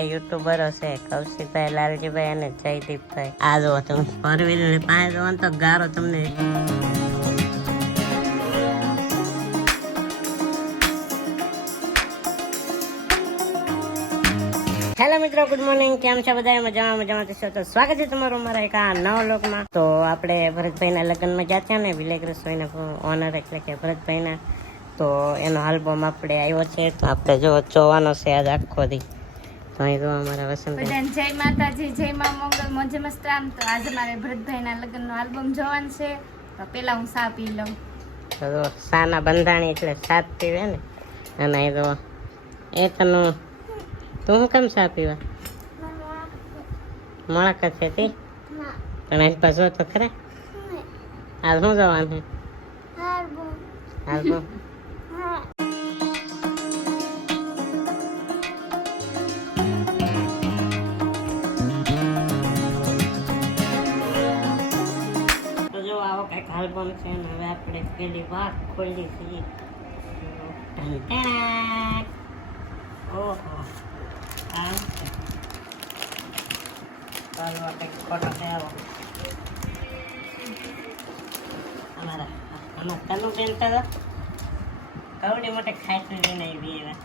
યુટ્યુબરો છે કૌશિકભાઈ લાલજીભાઈ અને જયદીપભાઈ. આ જો તમે ફોર ને ની પાસે જો તો ગારો તમને હેલો મિત્રો, ગુડ મોર્નિંગ. કેમ છે બધા? મજામાં મજામાં. છો તો સ્વાગત છે તમારું મારા એક આ નવ લોકમાં તો આપણે ભરતભાઈના લગ્નમાં ગયા ને, વિલેજ રસોઈના ઓનર એટલે કે ભરતભાઈના. તો એનો આલ્બમ આપણે આવ્યો છે. તો આપણે જો જોવાનો છે આજ આખો દી. તો અહીં જો અમારા વસંત બધાને જય માતાજી જય મા મંગલ મોજે મસ્તરામ તો આજે મારે ભરતભાઈના લગ્નનો આલ્બમ જોવાનું છે. તો પેલા હું સા પી લઉં. તો સાના બંધાણી એટલે સાત પીવે ને. અને અહીં તો એ તનું તું કેમ સા પીવા? મળક છે તી. પણ આજ પાછો તો ખરા. આ શું જવાનું? આલ્બમ. જો આવો કંઈક આલ્બમ છે ને, હવે આપણે પેલી વાત ખોલી છીએ. ઓહો. આ છે. ચાલો, આ કંઈક ફોટો આવો અમારા આમાં તનુ બેન તો કવડી મોટે ખાઈ લઈને આવી એવા.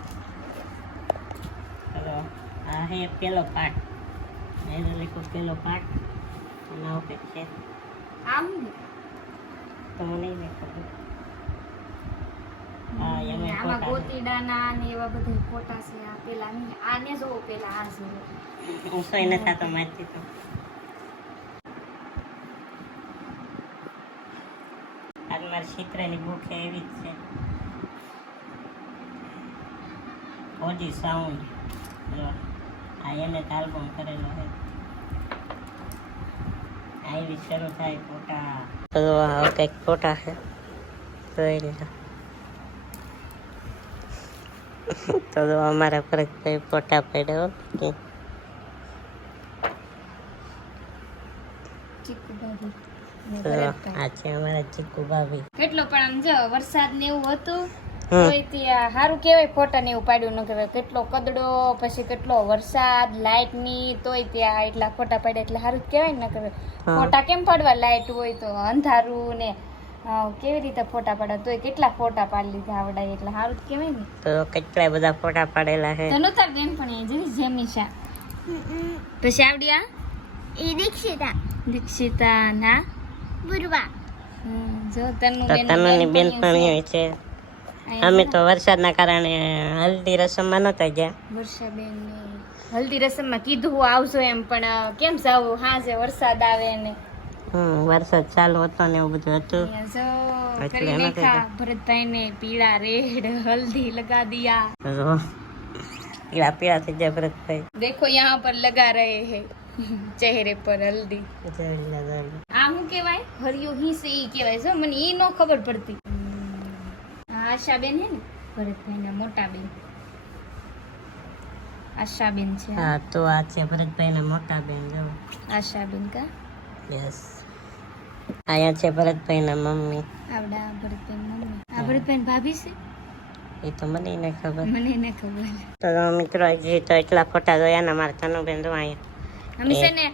ચલો, આ હે પેલો પાઠ એનો લીખો પેલો પાઠ અને છે. આમ? તો મને નહીં ખબર આમાં ગોતીડાના ને એવા બધા ફોટા છે આ પેલા આને જોવો પેલા આ જોવો હું સોઈ નથી થતો મારતી તો. આજ મારી ચિત્રની બુક એવી જ છે. O G sound. આ એને આલ્બમ કરેલો છે. થાય તો આ કંઈક ફોટા છે. જોઈ લીધા. તો અમારા પર કઈ ફોટા પડ્યો કે આજે અમારા ચીકુ ભાભી કેટલો પણ આમ જો વરસાદ ને એવું હતું. સારું કેવાય ફોટા ને એવું પાડ્યું. ન કહેવાય કેટલો કદડો પછી કેટલો વરસાદ લાઇટની તોય ત્યાં એટલા ફોટા પાડ્યા. એટલે સારું કેવાય ન કહેવાય. ફોટા કેમ પાડવા? લાઇટ હોય તો અંધારું ને કેવી રીતે ફોટા પાડે તોય કેટલા ફોટા પાડી લીધા આવડાય એટલે સારું કેવાય ને. તો કેટલા બધા ફોટા પાડેલા છે તનુ તાર બેન પણ એ જેવી જેમિશા પછી આવડ્યા એ દીક્ષિતા. દીક્ષિતા ના? બુરવા જો તનુ બેન તનુની બેનપણીઓ છે. અમે તો વરસાદના કારણે હલ્દી રસમમાં નતા ગયા. વર્ષાબેન હલ્દી રસમમાં કીધું આવજો એમ પણ કેમ જાવ? હાજે વરસાદ આવે ને. હમ વરસાદ ચાલુ હતો ને એવું બધું હતું. એટલે નાખા પીળા રેડ હલ્દી લગા દિયા. પીળા પીળા થઈ ગયા ભરતભાઈ. દેખો યહાં પર લગા રહે હે. ચહેરે પર હલ્દી. આ હું કેવાય હરિયો હી ઈ કેવાય છે મને ઈ નો ખબર પડતી. આશાબેન હે ને? ભરતભાઈના મોટા બેન આશાબેન છે. હા તો આ છે ભરતભાઈના મોટા બેન જો. આશાબેન કા? યસ. અહીંયા છે ભરતભાઈના મમ્મી. આવડા ભરતભાઈ મમ્મી. આ ભરતભાઈ ભાભી છે? એ તો મને નહીં ખબર. મને ન ખબર. તો મિત્રો હજી તો એટલા ફોટા જોયા ને મારા તનુબેન તો અહીંયા. અમે છે ને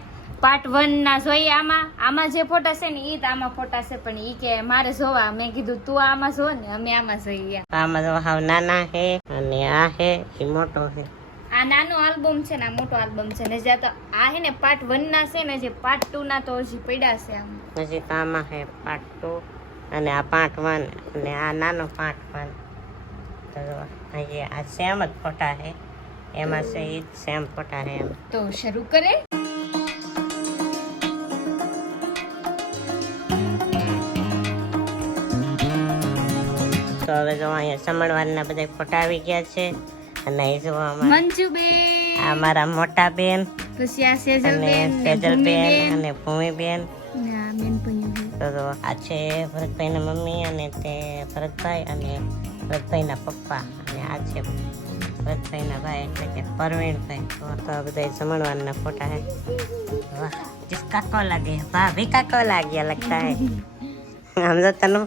પાર્ટ વન ના જોઈએ આમાં. આમાં જે ફોટા છે ને ઈ જ આમાં ફોટા છે પણ ઈ કે મારે જોવા. મેં કીધું તું આમાં જો ને અમે આમાં જોઈએ. આમાં તો હાવ નાના હે અને આ હે એ મોટો હે. આ નાનો આલ્બમ છે ને આ મોટો આલ્બમ છે ને જ્યાં તો આ હે ને પાર્ટ વન ના છે ને જે પાર્ટ ટુ ના તો હજી પડ્યા છે આમ. પછી તો આમાં હે પાર્ટ ટુ અને આ પાર્ટ વન અને આ નાનો પાર્ટ વન તો જો આ સેમ જ ફોટા હે એમાં છે એ જ સેમ ફોટા હે એમ. તો શરૂ કરે તો હવે જો અહીંયા સમણવારના બધા ફોટા આવી ગયા છે અને અહીં જો અમારા મંજુબેન આ મારા મોટા બેન પછી આ અને સેજલબેન ને તેજલબેન ભૂમિબેન અને ભૂમિબેન ને આ બેનપણીઓ છે. તો જો આ છે ભરતભાઈના મમ્મી અને તે ભરતભાઈ અને ભરતભાઈના પપ્પા અને આ છે ભરતભાઈના ભાઈ એટલે કે પરવીણભાઈ તો તો આ બધા જમણવારના ફોટા હે વાહ जिसका को लगे भाभी का को लागिया लगता है हम तो तनु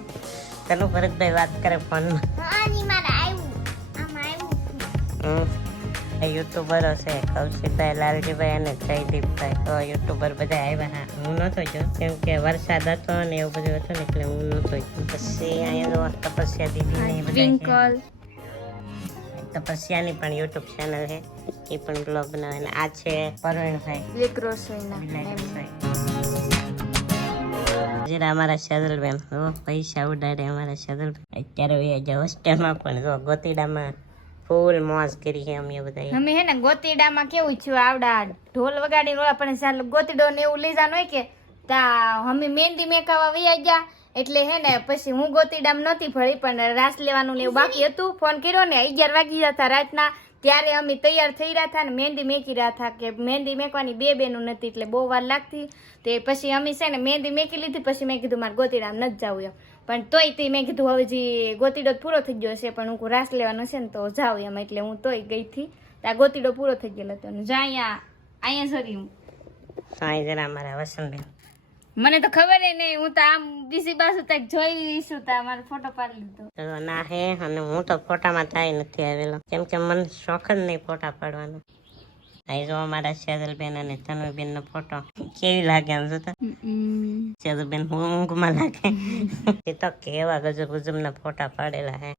કનુ ભરતભાઈ વાત કરે ફોનમાં. યુટ્યુબર છે કૌશિકભાઈ લાલજીભાઈ અને જયદીપભાઈ. તો યુટ્યુબર બધા આવ્યા હા હું નહોતો જો કેમ કે વરસાદ હતો ને એવું બધું હતું ને એટલે હું નહોતો જો પછી અહીંયા તપસ્યા દીદી તપસ્યાની પણ યુટ્યુબ ચેનલ છે. એ પણ બ્લોગ બનાવે આ છે પરવીણભાઈ વિક્રોસભાઈ જરા અમારા શેદલબેન જો પૈસા ઉડાડે અમારા શેદલબેન અત્યારે એ જે હોસ્ટેલમાં પણ જો, ગોતીડામાં ફૂલ મોજ કરી છે અમે બધા અમે હે ને ગોતીડામાં કેવું છે આવડા ઢોલ વગાડી ઓલા પણ ચાલ ગોતીડો ને એવું લઈ જાન હોય કે? તા અમે મહેંદી મેકાવા વૈયા ગયા, એટલે હે ને પછી હું ગોતીડામ નહોતી ફરી પણ રાસ લેવાનું ને એવું બાકી હતું. ફોન કર્યો ને અગિયાર વાગી જતા રાતના ત્યારે અમે તૈયાર થઈ રહ્યા હતા ને મહેંદી મેકી રહ્યા હતા કે મહેંદી મેકવાની બે બેનું નથી એટલે બહુ વાર લાગતી. તે પછી અમે છે ને મહેંદી મેકી લીધી, પછી મેં કીધું મારે ગોતીડામ નથી જવું એમ. પણ તોય તે મેં કીધું, હવે જે ગોતીડો પૂરો થઈ ગયો છે, પણ હું રાસ લેવાનો છે ને તો જાઉં એમ, એટલે હું તોય ગઈ હતી. ત્યાં ગોતીડો પૂરો થઈ ગયેલો હતો ને, જા અહીંયા અહીંયા સરી હું. સાંઈ જરા મારા વસંતબેન. મને તો ખબર નહીં હું તો આમ બીજી બાજુ તક જોઈ છું તા મારો ફોટો પાડી લીધો. ના હે અને હું તો ફોટામાં થાય નથી આવેલો. કેમ કે મને શોખ જ નહીં ફોટા પાડવાનો. અહીં જો અમારા શેદલબેન અને તનુબેન નો ફોટો. કેવી લાગે આમ જોતા? શેદલબેન ઊંઘમાં લાગે. એ તો કેવા ગજબ ના ફોટા પાડેલા હે.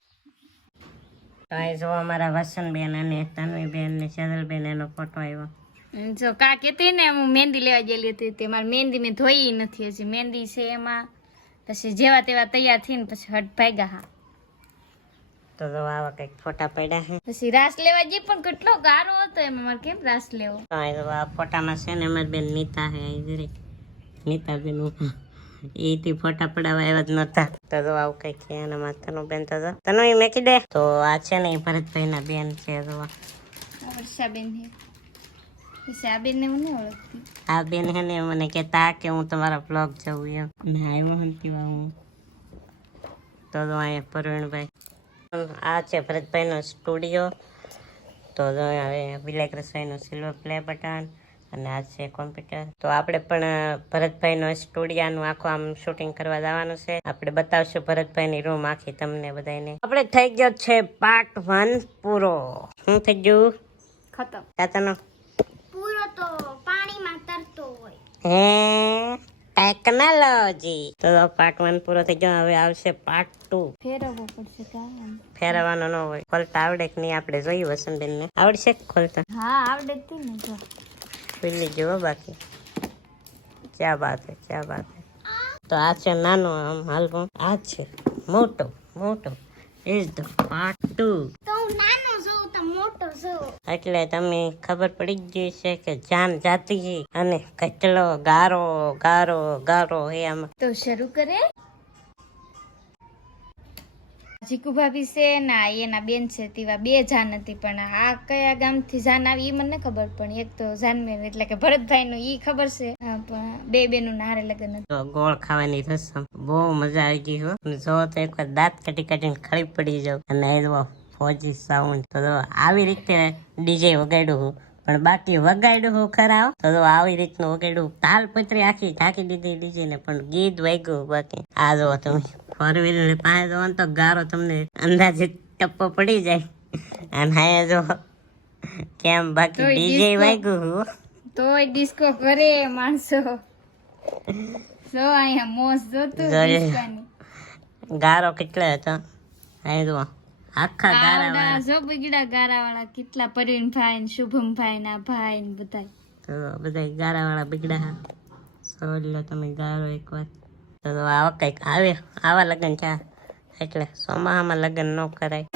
તો અહીં જો અમારા વસનબેન અને તનુબેન ને શેદલબેન એનો ફોટો આવ્યો જો કા કેતી ને હું મહેંદી લેવા ગયેલી હતી તે મારી મહેંદી મેં ધોઈ નથી હજી. મહેંદી છે એમાં. પછી જેવા તેવા તૈયાર થઈને પછી હટ ભાગ્યા હા. તો જો આવા કંઈક ફોટા પડ્યા હે પછી રાસ લેવા જઈ પણ કેટલો ગારો હતો એમાં. મારે કેમ રાસ લેવો? તો આ ફોટામાં છે ને અમારી બેન નીતા હે અહીં જરી નીતા બેન એ થી ફોટા પડાવવા એવા જ નતા તો જો આવું કઈ કે એના માથાનું બેન તો તને એ મેકી દે. તો આ છે ને એ ભરતભાઈ ના બેન છે જો. વર્ષાબેન છે. આ બેન ને હું ઓળખતી. આ બેન હે ને મને કહેતા કે હું તમારા બ્લોગ જવું એમ. અને આવ્યો હતી હું. તો અહીંયા પ્રવીણભાઈ. આ છે ભરતભાઈનો સ્ટુડિયો તો હવે વિલાયક રસોઈનું સિલ્વર પ્લે બટન અને આ છે કોમ્પ્યુટર તો આપણે પણ ભરતભાઈનો સ્ટુડિયાનું આખું આમ શૂટિંગ કરવા જવાનું છે. આપણે બતાવશું ભરતભાઈની રૂમ આખી તમને બધાને આપણે થઈ ગયો છે પાર્ટ વન પૂરો. શું થઈ ગયું? ખતમ. તાતાનો તો પાણીમાં તરતો હોય. હે ટેકનોલોજી તો પાર્ટ વન પૂરો થઈ ગયો હવે આવશે પાર્ટ ટુ ફેરવવો પડશે કામ ફેરવવાનો ન હોય. ખોલતા આવડે કે નહીં આપણે જોયું વસંતબેન ને આવડશે ખોલતા? હા આવડે જ ને જો. ખુલ્લી જુઓ બાકી. ક્યાં બાત હે ક્યાં બાત હે? તો આ છે નાનો આમ હાલવું. આ છે મોટો મોટો. ઇઝ ધ પાર્ટ ટુ મોટો એટલે તમે ખબર પડી જ ગઈ છે કે જાન જાતી અને કચલો ગારો ગારો ગારો હે આમાં. તો શરૂ કરે. જીકુ ભાભી છે ના એના બેન છે તેવા બે જાન હતી પણ આ કયા ગામથી જાન આવી એ મને ખબર પણ એક તો જાનમેર એટલે કે ભરતભાઈ નું ઈ ખબર છે. પણ બે બેનું નારે લગ્ન હતા. તો ગોળ ખાવાની રસમ. બહુ મજા આવી ગઈ હો. જો તો એકવાર દાંત કાઢી કાઢીને ખળી પડી જાવ અને જો ફોજી સાઉન્ડ. તો આવી રીતે ડીજે વગાડ્યું હું. પણ બાકી વગાડ્યું હું ખરા તો આવી રીતનું વગાડ્યું તાલ પત્રી આખી ઢાંકી દીધી ડીજે ને પણ ગીત વાગ્યું બાકી. આ જો તમે ફોર વ્હીલર પાસે જો તો ગારો તમને અંદાજે ટપ્પો પડી જાય. અને હા જો કેમ બાકી ડીજે વાગ્યું હું? તોય ડિસ્કો કરે માણસો. જો અહીંયા મોસ જોતું ગારો કેટલો હતો? અહીં જુઓ. આખા ગારાવાળા. જો બગડા ગારાવાળા કેટલા પરવીન ભાઈ ને શુભમ ભાઈ ના ભાઈ ને બધા તો બધા ગારાવાળા બગડા હા. સોલ્યો તમે ગારો એકવાર. તો આવા કંઈક આવે આવા લગ્ન છે એટલે સોમાહામાં લગ્ન ન કરાય.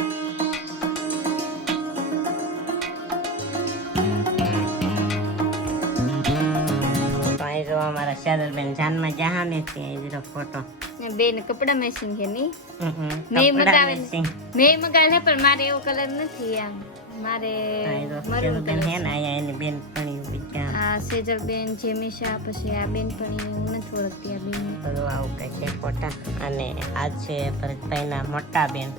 અમારા શરદબેન જાનમાં જહાને ત્યાં એ ફોટો ને બે ને કપડા મેચિંગ છે નહીં. મેં મગાવે મેં મગાવેલ પણ મારે એવો કલર નથી આમ મારે મરૂન કલર હે ને આયા એની બેન પણ બીજા આ સેજલ બેન જેમિશા પછી આ બેન પણ હું નથી ઓળખતી આ બેન. આવું કઈ છે ફોટા અને આ છે ભરતભાઈના મોટા બેન.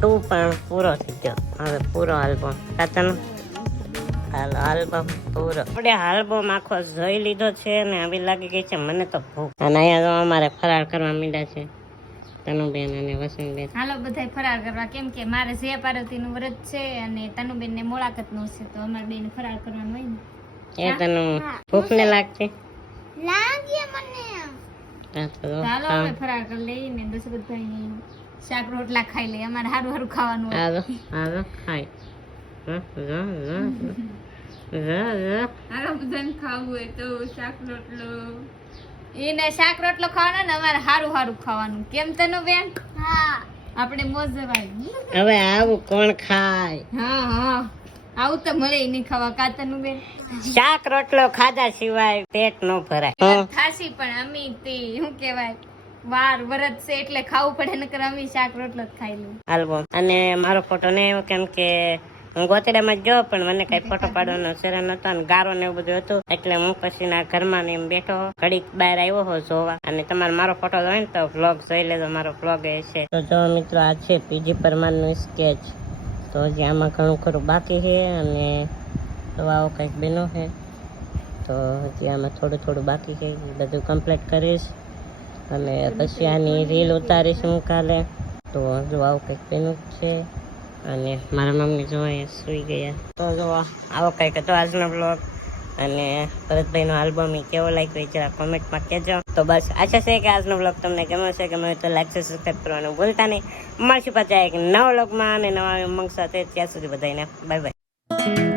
ટુ પણ પૂરો થઈ ગયો હવે પૂરો આલ્બમ કાતન હાલો આલ્બમ પૂરો આપણે આલ્બમ આખો જોઈ લીધો છે અને આવી લાગી ગઈ છે મને તો ભૂખ અને અહીંયા તો અમારે ફરાર કરવા માંડ્યા છે તનુબેન અને વસંતબેન હાલો બધા ફરાર કરવા કેમ કે મારે જયા પાર્વતીનું વ્રત છે અને તનુબેન ને મોળાકતનું છે તો અમારે બેન ફરાર કરવાનું હોય ને એ તને ભૂખ ને લાગતી લાગે મને ફરાર કરી લઈએ ને દશરથભાઈ શાક રોટલા ખાઈ લઈએ. અમારે સારું સારું ખાવાનું હાલો હાલો ખાય હા, જા, જા, જા, જા. હાલો બધાને ખાવું હોય તો શાક રોટલો. એને શાક રોટલો ખાવાનો ને અમારે સારું સારું ખાવાનું. કેમ તનો બેન? હા. આપણે મોજ જવાય હવે આવું કોણ ખાય? હા હા. આવું તો મળે નહીં ખાવા. કાતરનું બેન? શાક રોટલો ખાધા સિવાય પેટ નો ભરાય. ખાસી પણ અમી તે શું કહેવાય? વાર વરત છે એટલે ખાવું પડે નકર અમી શાક રોટલો જ ખાઈ લઉં. હાલવો અને મારો ફોટો ને કેમ કે હું ગોતડામાં જ પણ મને કઈ ફોટો પાડવાનો શરમ નતો અને ગારો ને એવું બધું હતું. એટલે હું પછી ના ઘરમાં ને એમ બેઠો ઘડીક બહાર આવ્યો હો જોવા. અને તમારે મારો ફોટો હોય ને તો વ્લોગ જોઈ લેજો. મારો વ્લોગ એ છે. તો જો મિત્રો આ છે પીજી પરમારનું સ્કેચ તો હજી આમાં ઘણું ખરું બાકી છે અને દવાઓ કંઈક બનો છે. તો હજી આમાં થોડું થોડું બાકી છે. એ બધું કમ્પ્લીટ કરીશ. અને પછી આની રીલ ઉતારીશ હું કાલે. તો હજુ આવું કંઈક બન્યું છે. અને મારા મમ્મી જો અહીંયા સૂઈ ગયા. તો જો આવો કંઈક હતો આજનો બ્લોગ અને ભરતભાઈનો આલ્બમ એ કેવો લાગ્યો એ જરા કોમેન્ટમાં કહેજો. તો બસ, આશા છે કે આજનો બ્લોગ તમને ગમ્યો છે ગમ્યો તો લાઈક છે સબસ્ક્રાઈબ કરવાનું ભૂલતા નહીં. મળશું પાછા એક નવા બ્લોગમાં અને નવા ઉમંગ સાથે. ત્યાં સુધી બધાને બાય બાય